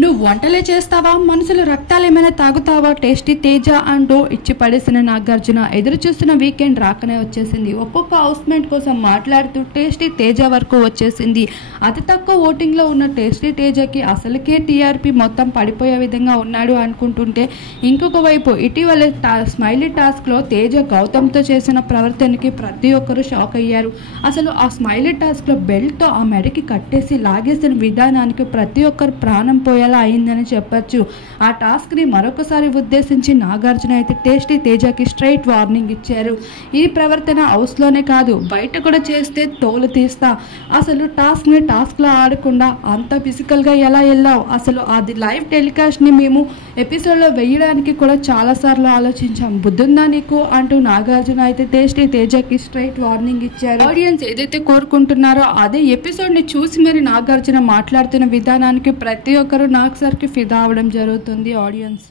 నువ్వు వంటలే చేస్తావా, మనుషులు రక్తాలు ఏమైనా తాగుతావా, టేస్టీ తేజ అంటూ ఇచ్చి పడేసిన నాగార్జున ఎదురు చూస్తున్న వీకెండ్ రాకనే వచ్చేసింది. ఒక్కొక్క హౌస్మేట్ కోసం మాట్లాడుతూ టేస్టీ తేజ వరకు వచ్చేసింది. అతి తక్కువ ఓటింగ్లో ఉన్న టేస్టీ తేజకి అసలుకే టీఆర్పీ మొత్తం పడిపోయే విధంగా ఉన్నాడు అనుకుంటుంటే, ఇంకొక వైపు ఇటీవల స్మైలీ టాస్క్లో తేజ గౌతమ్తో చేసిన ప్రవర్తనకి ప్రతి ఒక్కరూ షాక్ అయ్యారు. అసలు ఆ స్మైలీ టాస్క్లో బెల్ట్తో ఆ మెడకి కట్టేసి లాగేసిన విధానానికి ప్రతి ఒక్కరు ప్రాణం పోయేలా అయిందని చెప్పొచ్చు. ఆ టాస్క్ ని మరొకసారి ఉద్దేశించి నాగార్జున అయితే టేస్టీ తేజకి స్ట్రైట్ వార్నింగ్ ఇచ్చారు. ఈ ప్రవర్తన హౌస్ లోనే కాదు బయట కూడా చేస్తే తోలు తీస్తా, అసలు టాస్క్ ని టాస్క్ లో ఆడకుండా అంత ఫిజికల్ గా ఎలా వెళ్ళావు, అసలు అది లైవ్ టెలికాస్ట్ ని మేము ఎపిసోడ్ లో వేయడానికి కూడా చాలా సార్లు ఆలోచించాం, బుద్ధుందా నీకు అంటూ నాగార్జున అయితే టేస్టీ తేజకి స్ట్రైట్ వార్నింగ్ ఇచ్చారు. ఆడియన్స్ ఏదైతే కోరుకుంటున్నారో అదే ఎపిసోడ్ ని చూసి మరి నాగార్జున మాట్లాడుతున్న విధానానికి ప్రతి ఒక్కరు నాగ్ సార్కి ఫిదా అవడం జరుగుతుంది ఆడియన్స్.